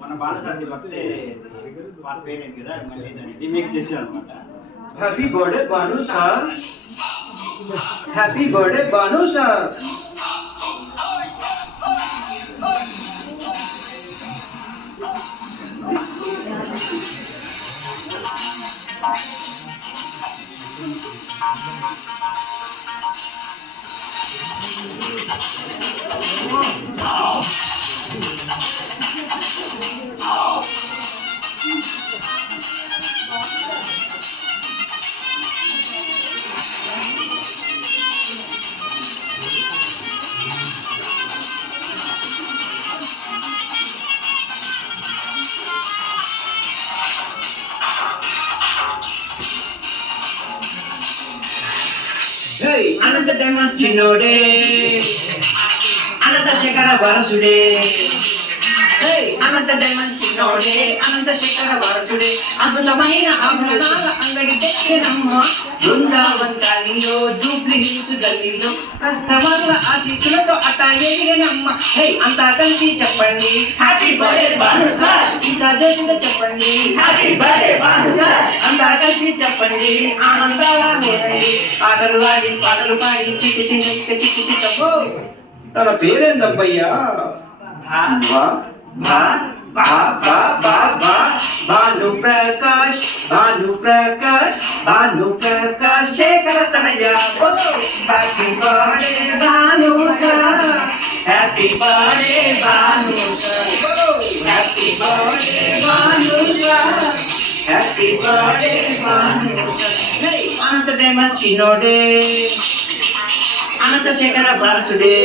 మన బాలగారి వస్తే పాట పేరేంటి కదా మళ్ళీ రీమేక్ చేశాను అనమాట. Happy birthday Bhanu sir, happy birthday Bhanu sir. Anantha diamond చిన్నోడే, అనంత శేఖర వారసుడే. అనంత డైమండ్ చిన్నోడే, అనంత శేఖర వారసుడే. అద్భుతమైన ఆభరణాల అంగడి తెచ్చినమ్మ బృందావన్ కాలనీలో, జూబ్లీ హిల్స్ గల్లీలో కస్టమర్ల ఆశీస్సులతో అట ఎదిగినమ్మ. అంతా కలిసి చెప్పండి హ్యాపీ బర్త్డే బాను సార్. ఇంకా జోషుగా చెప్పండి హ్యాపీ బర్త్డే బాను సార్. అంతా కలిసి చెప్పండి ఆనందాల హోరండి. పాటలు ఆడి పాటలు పాడి చిట్టి చిట్టి చిట్టి చిట్టబో. తన పేరేందబ్బయ్యా? భాను ప్రకాష్, భాను ప్రకాష్, భాను ప్రకాష్ శేఖర తనయ. Happy birthday Bhanu sir, happy birthday Bhanu sir, happy birthday Bhanu sir, happy birthday Bhanu sir. Anantha diamond చిన్నోడే, అనంత శేఖర వారసుడే.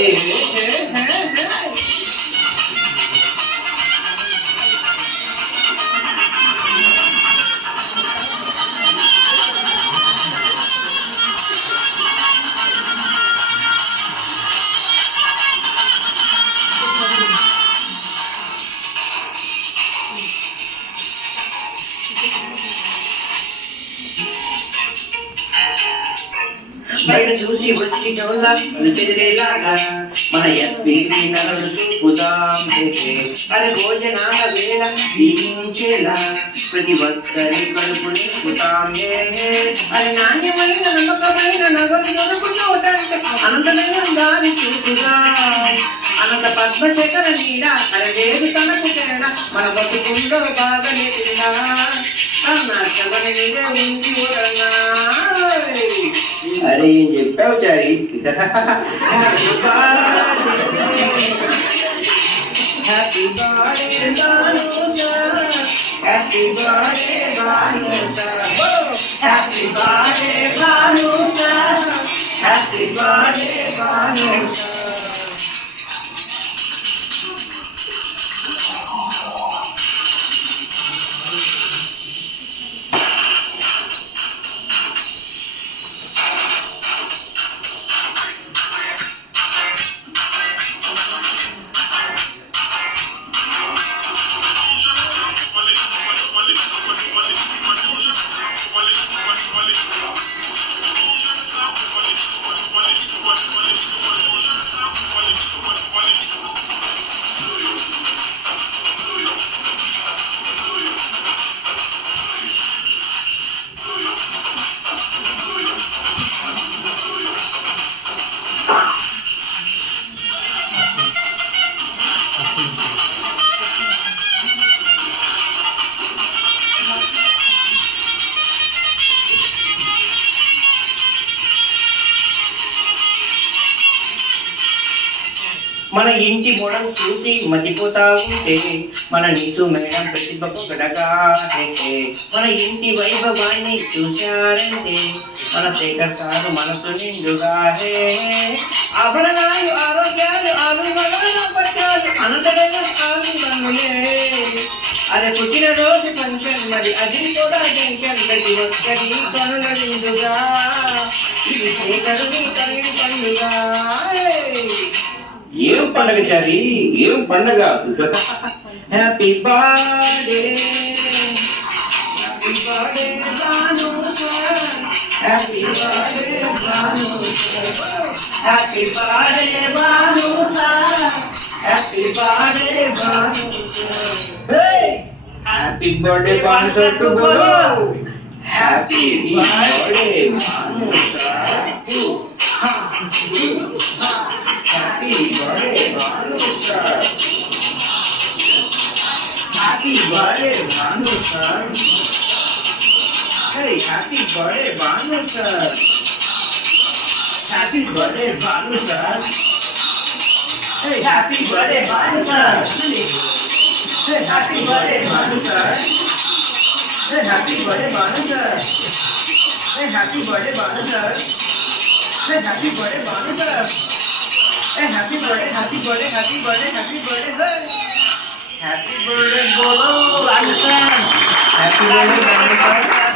బయట చూసి వచ్చి డోలా చెదిరేలాగా మన ఎస్పీని నగలు చూపుదాం. అరే భోజనాల వేళ దీవించేలా ప్రతి ఒక్కరి కడుపు నింపుతాం. అరే నాణ్యమైన నమ్మకమైన నగలు దొరుకుతుంటే అనంతమైన దారి చూపుదా. అనంత పద్మశేఖర నీడ అరే లేదు తనకు తేడా, మన బతుకుందో బాగా నేతిడా. అరే ఏం చెప్పావు Chari? Happy birthday Bhanu sir, happy birthday Bhanu sir, happy birthday Bhanu sir, happy birthday Bhanu sir. మన ఇంటి మోడల్ చూసి మతిపోతా ఉంటే, మన నీతు మేడం ప్రతిభ పొగడగా. మన ఇంటి వైభవాన్ని చూశారంటే మన శేఖర్ సారు మనసు నిండుగా. ఆభరణాలు ఆరోగ్యాలు ఆరోగ్యాలు అనంతమైన ఆనందములే. అరే పుట్టినరోజు ఫంక్షన్ మరి అది కూడా టెన్షన్, ప్రతి ఒక్కరి కనుల నిండుగా. ఇది శేఖరుని కనుల పండుగ. ఏం పండగ చారి, ఏం పండగ? Happy birthday, happy birthday Bhanu sir, happy birthday Bhanu sir, happy birthday Bhanu sir, happy birthday Bhanu happy birthday Bhanu sir టు బోలో happy birthday Bhanu sir happy birthday Bhanu sir happy birthday Bhanu sir hey happy birthday Bhanu sir happy birthday Bhanu sir hey happy birthday Bhanu sir Hey, happy birthday, Banu sir. Hey, happy birthday, Banu sir. Hey, happy birthday, Banu sir. Hey, happy birthday, Banu sir. Hey, happy birthday, happy birthday, happy birthday, happy birthday, sir. Happy birthday, Bolo, Banu sir. Happy birthday, Banu sir.